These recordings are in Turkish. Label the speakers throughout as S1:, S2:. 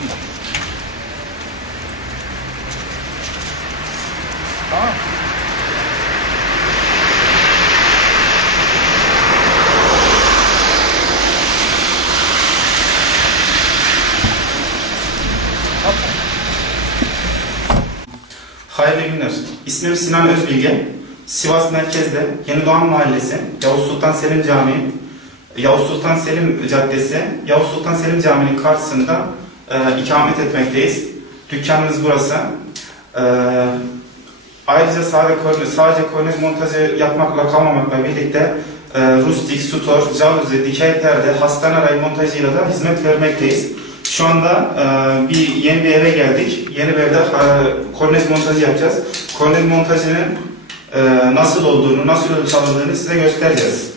S1: Tamam.
S2: Hayırlı günler. İsmim Sinan Özbilge. Sivas merkezde Yeni Doğan Mahallesi, Yavuz Sultan Selim Camii, Yavuz Sultan Selim Caddesi, Yavuz Sultan Selim Camii'nin karşısında e, ikamet etmekteyiz. Dükkanımız burası. E, ayrıca sadece kornez, sadece kornez montajı yapmakla kalmamakla birlikte e, rustik, sutor, jaluzi, dikey perde, hastane rayı montajıyla da hizmet vermekteyiz. Şu anda e, bir yeni bir eve geldik. Yeni bir evde e, kornez montajı yapacağız. Kornez montajının e, nasıl olduğunu, nasıl ölçü alındığını size göstereceğiz.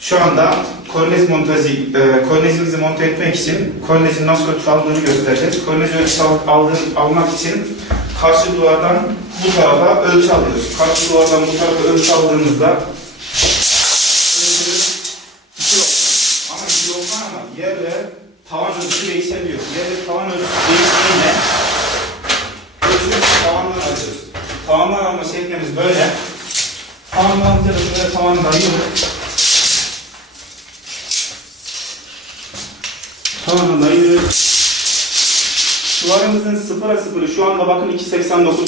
S2: Şu anda kornez montajı, e, kornezimizi monte etmek için kornezin nasıl ölçü aldığını göstereceğiz. Kornez ölçü al, aldığı, almak için karşı duvardan bu tarafa ölçü alıyoruz. Karşı duvardan bu tarafa ölçü aldığımızda ölçümüz 2 yok. Ama 2 yok ama yer ve tavan ölçüsü değişebiliyor. Yer ve tavan ölçüsü değiştiğinde ölçümüz tavandan alıyoruz. Tavandan alma şeklimiz böyle. Tavandan alacağız. Böyle tavanı dayıyoruz. Dayıyoruz. Duvarımızın sıfıra sıfırı şu anda bakın 2.89 oldu.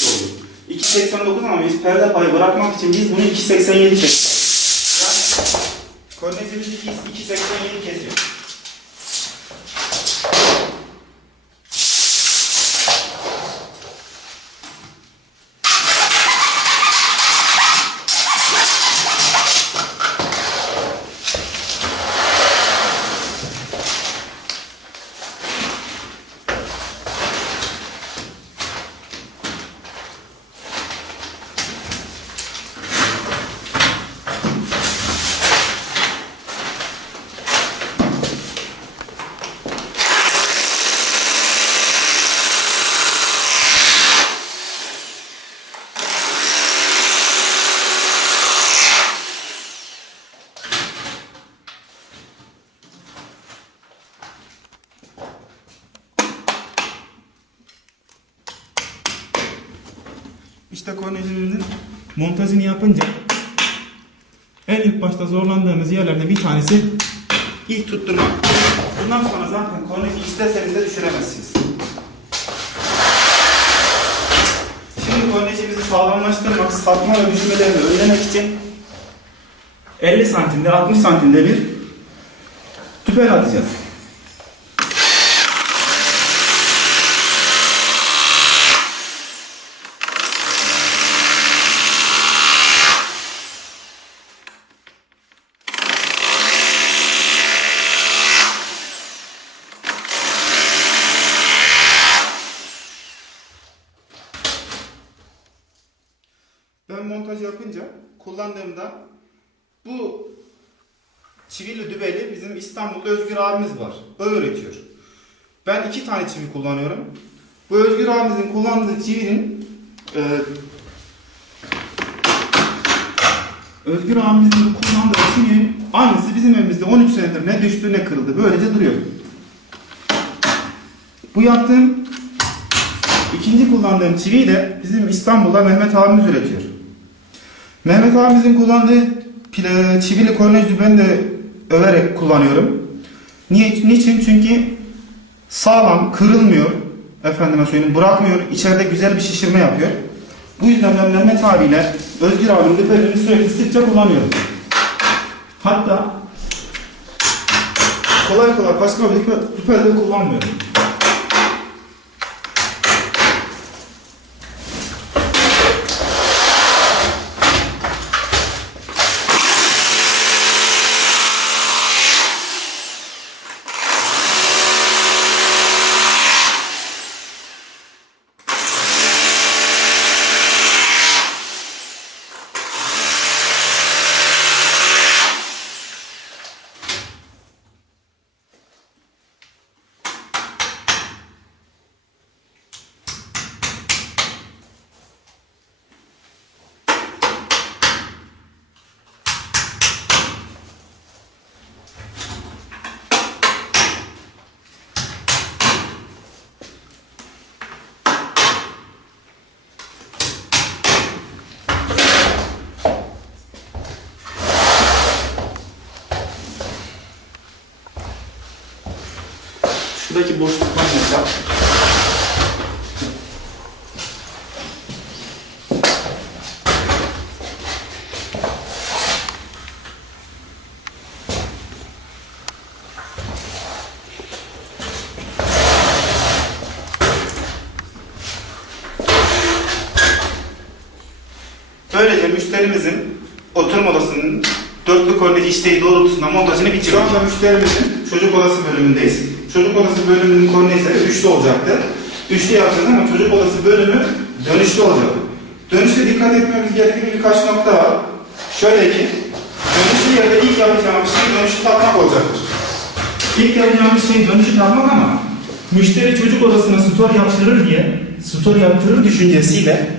S2: 2.89 ama biz perde payı bırakmak için biz bunu 2.87 çektik. Yani kornezimiz 2.87 kesiyor. İşte kornecimizin montajını yapınca en ilk başta zorlandığımız yerlerden bir tanesi ilk tutturmak. Bundan sonra zaten korneci isteseniz de düşüremezsiniz. Şimdi kornecimizi sağlamlaştırmak, sarkma ve düşmelerini önlemek için 50 santimde 60 santimde bir tüpel atacağız. Ben montaj yapınca kullandığımda bu çivili dübeli bizim İstanbul'da Özgür abimiz var. O öğretiyor. Ben iki tane çivi kullanıyorum. Bu Özgür abimizin kullandığı çivinin e, Özgür abimizin kullandığı çivinin aynısı bizim evimizde 13 senedir ne düştü ne kırıldı. Böylece duruyor. Bu yaptığım ikinci kullandığım çiviyi de bizim İstanbul'da Mehmet abimiz üretiyor. Mehmet abimizin kullandığı pile, çivili kornejli ben de överek kullanıyorum. Niye, niçin? Çünkü sağlam, kırılmıyor. Efendime söyleyeyim, bırakmıyor. İçeride güzel bir şişirme yapıyor. Bu yüzden ben Mehmet abiyle Özgür abinin düpelerini sürekli sıkça kullanıyorum. Hatta kolay kolay başka bir düpel de kullanmıyorum. Şuradaki boşluktan yapacağım. Böylece müşterimizin oturma odasının dörtlü korneci isteği doğrultusunda montajını bitiriyoruz. Şu anda müşterimizin çocuk odası bölümündeyiz. Çocuk odası bölümünün kornecileri üçlü olacaktı. Üçlü yapacağız ama çocuk odası bölümü dönüşlü olacak. Dönüşte dikkat etmemiz gereken birkaç nokta var. Şöyle ki, dönüşlü yerde ilk yapacağımız şey dönüşü takmak olacaktır. İlk yapacağımız şey dönüşü takmak ama müşteri çocuk odasına story yaptırır diye, story yaptırır düşüncesiyle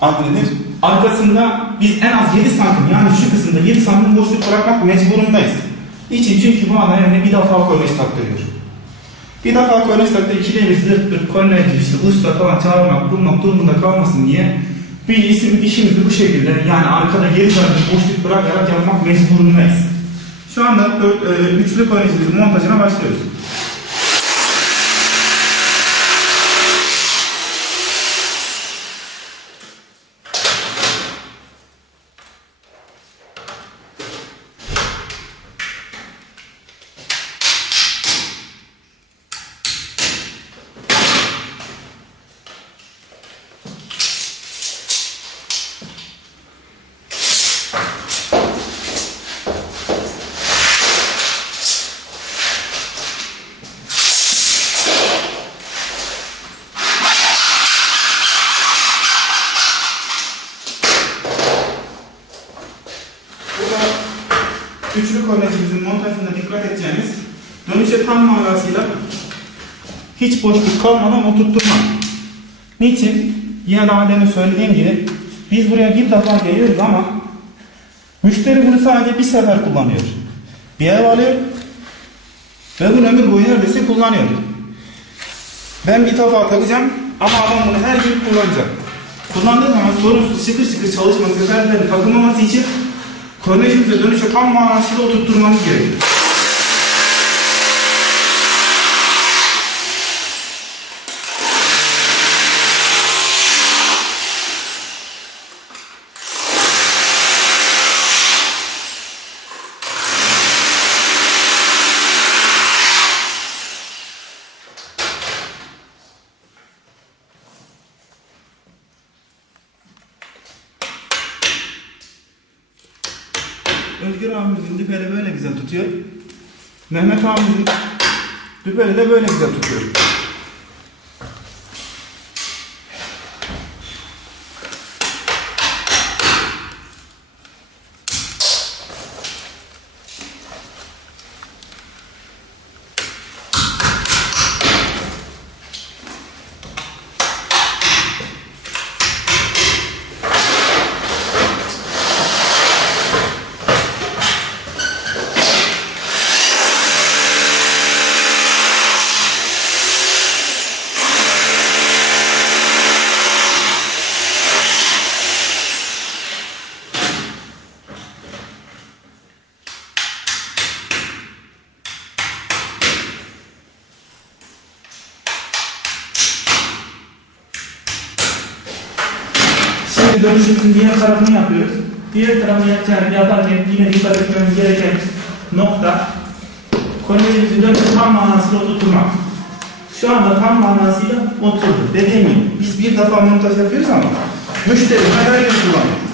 S2: Anladınız? Arkasında biz en az 7 santim yani şu kısımda 7 santim boşluk bırakmak mecburundayız. Için çünkü bu ana yani bir defa kornej taktırıyor. Bir defa ikide bir zırttır, kornejci, işte usta falan çağırmak, bulmak durumunda kalmasın diye bir isim işimizi bu şekilde yani arkada 7 santim boşluk bırakarak yapmak mecburundayız. Şu anda dört, e, üçlü kornejimizin montajına başlıyoruz. Burada üçlü kornecimizin montajında dikkat edeceğimiz dönüşe tam manasıyla hiç boşluk kalmadan oturtturmak. Niçin? Yine daha demin söylediğim gibi biz buraya bir defa geliyoruz ama müşteri bunu sadece bir sefer kullanıyor. Bir ev alıyor ve bunu ömür boyu neredeyse kullanıyor. Ben bir defa takacağım ama adam bunu her gün kullanacak. Kullandığı zaman sorunsuz şıkır şıkır çalışması, seferlerin takılmaması için Kornejimize dönüşe tam manasıyla oturtturmamız gerekiyor. Özgür abimizin düperi böyle güzel tutuyor. Mehmet abimizin düperi de böyle güzel tutuyor. Şimdi dönüşümüzün diğer tarafını yapıyoruz. Diğer tarafını yapacağını yaparken yine dikkat etmemiz gereken nokta konveyörümüzü dönüşü tam manasıyla oturtmak. Şu anda tam manasıyla oturdu. Dediğim gibi biz bir defa montaj yapıyoruz ama müşteri gün kullanıyor.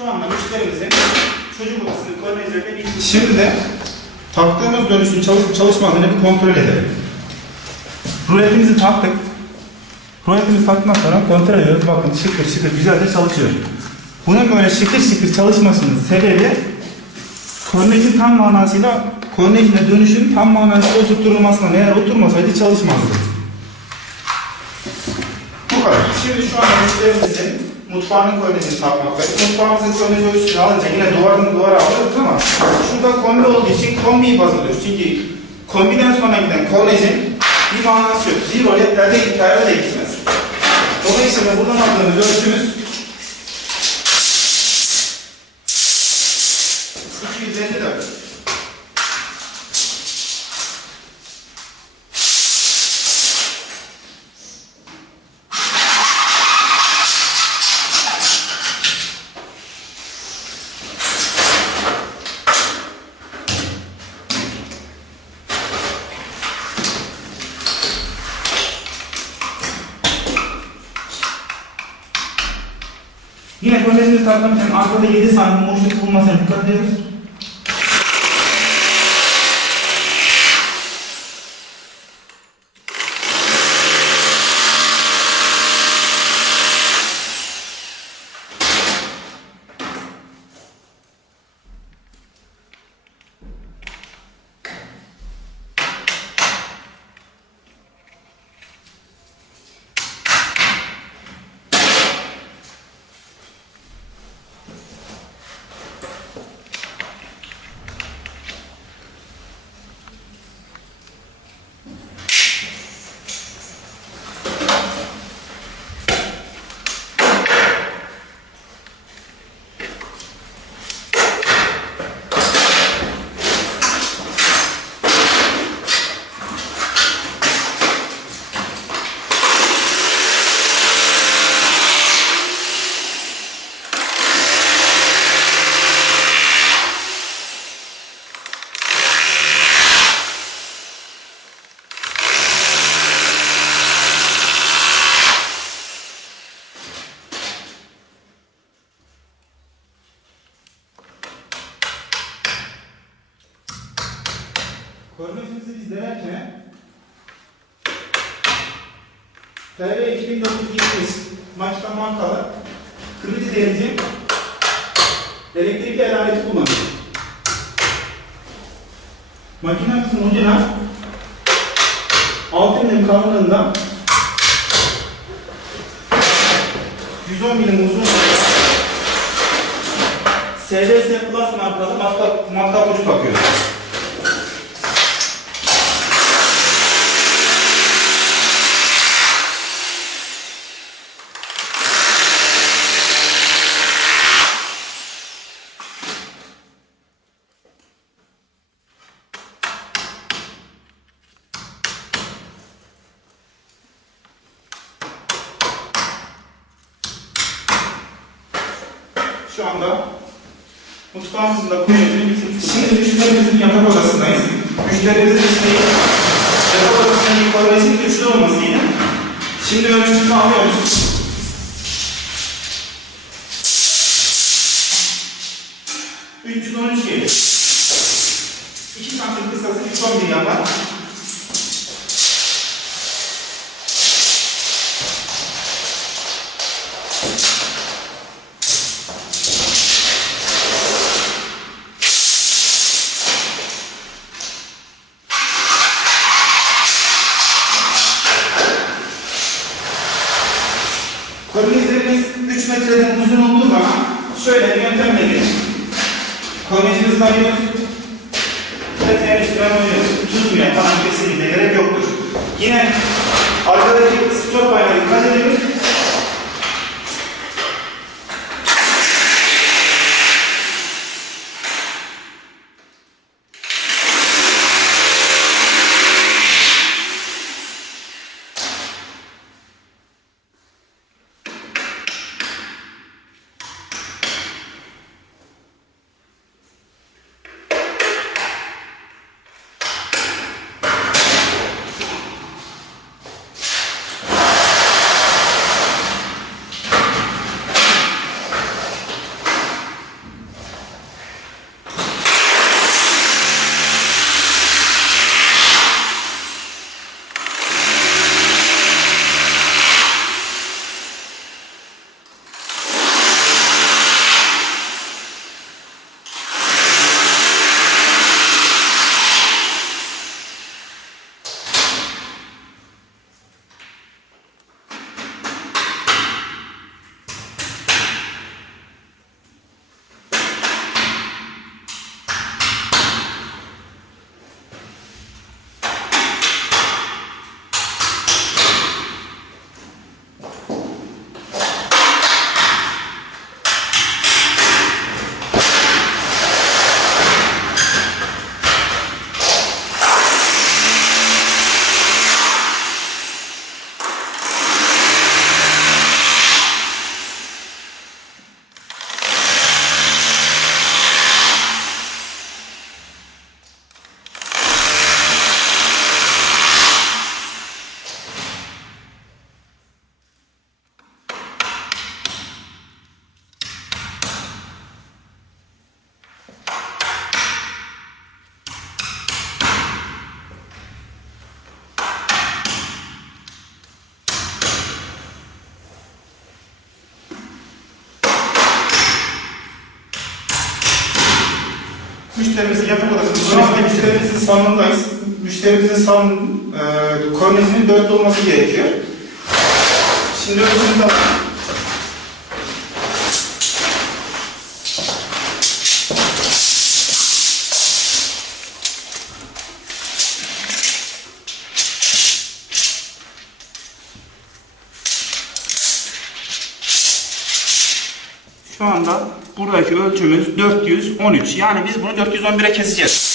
S2: Şu anda müşterimizin çocuk odasının kornezleri bitti. Şimdi de taktığımız dönüşün çalışıp çalışmadığını bir kontrol edelim. Ruletimizi taktık. Ruletimizi taktıktan sonra kontrol ediyoruz. Bakın şıkır şıkır güzelce çalışıyor. Bunun böyle şıkır şıkır çalışmasının sebebi kornecin tam manasıyla kornecine dönüşün tam manasıyla oturtulmasından eğer oturmasaydı çalışmazdı. Bu kadar. Şimdi şu an müşterimizin mutfağının kornecini takmaktayız. Mutfağımızın korneci ölçüsünü alınca yine duvardan duvara alırız ama şurada kombi olduğu için kombiyi baz alıyoruz. Çünkü kombiden sonra giden kornecin bir manası yok. Zero ledlerde intihara da gitmez. Dolayısıyla buradan aldığımız ölçümüz 254. Yine kolejimizi takmak arkada 7 santim boşluk bulmasına 6 milim kalınlığında 110 milim uzun SDS Plus markalı matkap, matkap ucu takıyoruz. Şu anda mutfağımızın da koyuyoruz. Şimdi müşterimizin yatak odasındayız. Müşterimizin isteği yatak odasının yukarısının güçlü olmasıydı. Şimdi ölçüsünü alıyoruz. ...313 geliyor. 2 santim kısası 311 yapar. Kornizlerimiz 3 metreden uzun olduğu zaman şöyle bir yöntemle gelir. Kornizimizi alıyoruz. Ve tercihten oynuyoruz. Tutmuyor falan kesinlikle gerek yoktur. Yine arkadaki stop ayna dikkat ediyoruz. Salon e, kornizinin dörtlü olması gerekiyor. Şimdi ölçümüzü alalım. Şu anda buradaki ölçümüz 413. Yani biz bunu 411'e keseceğiz.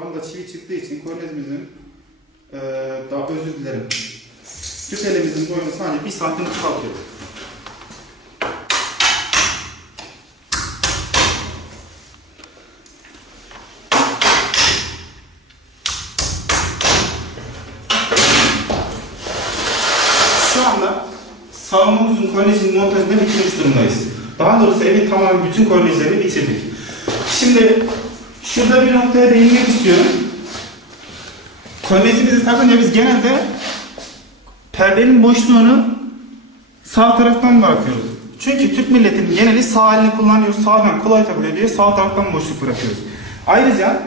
S2: Tavanda çivi çıktığı için kornezimizin eee daha özür dilerim. Tüpelimizin boyunu sadece bir santim kısaltıyor. Şu anda salonumuzun kornecinin montajını bitirmiş durumdayız. Daha doğrusu evin tamamen bütün korneclerini bitirdik. Şimdi şurada bir noktaya değinmek istiyorum. Kornecimizi takınca biz genelde perdenin boşluğunu sağ taraftan bırakıyoruz. Çünkü Türk milletinin geneli sağ elini kullanıyor, sağdan kolay takılıyor diye sağ taraftan boşluk bırakıyoruz. Ayrıca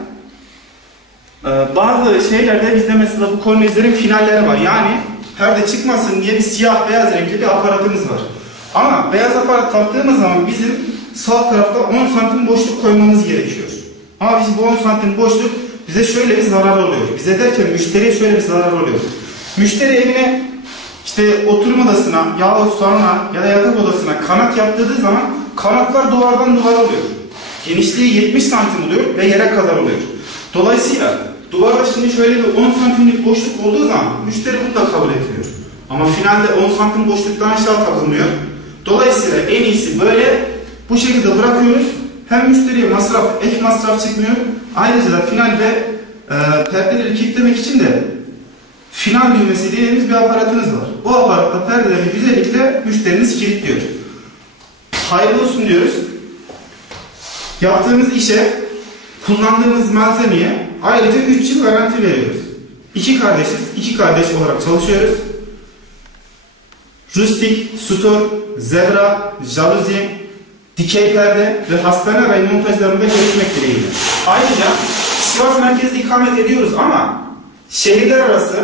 S2: ee, bazı şeylerde bizde mesela bu kornezlerin finalleri var. Yani perde çıkmasın diye bir siyah beyaz renkli bir aparatımız var. Ama beyaz aparat taktığımız zaman bizim sağ tarafta 10 santim boşluk koymamız gerekiyor. Ama biz bu 10 santim boşluk bize şöyle bir zarar oluyor. Bize derken müşteriye şöyle bir zarar oluyor. Müşteri evine işte oturma odasına yahut salona ya da yatak odasına kanat yaptırdığı zaman kanatlar duvardan duvara oluyor. Genişliği 70 santim oluyor ve yere kadar oluyor. Dolayısıyla duvarda şimdi şöyle bir 10 santimlik boşluk olduğu zaman müşteri bunu da kabul etmiyor. Ama finalde 10 santim boşluktan aşağı takılmıyor. Dolayısıyla en iyisi böyle bu şekilde bırakıyoruz. Hem müşteriye masraf, ek masraf çıkmıyor. Ayrıca da finalde e, perdeleri kilitlemek için de final düğmesi dediğimiz bir aparatınız var. O aparatta perdeleri güzellikle müşteriniz kilitliyor. Hayırlı olsun diyoruz. Yaptığımız işe, kullandığımız malzemeye ayrıca 3 yıl garanti veriyoruz. İki kardeşiz, iki kardeş olarak çalışıyoruz. Rustik, Sutor, Zebra, Jaluzi, Dikey perde ve hastane rayı montajlarında görüşmek dileğiyle. Ayrıca Sivas merkezde ikamet ediyoruz ama şehirler arası,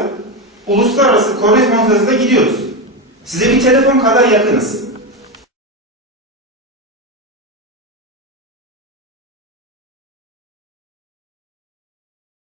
S2: uluslararası kornet montajında gidiyoruz. Size bir telefon kadar yakınız.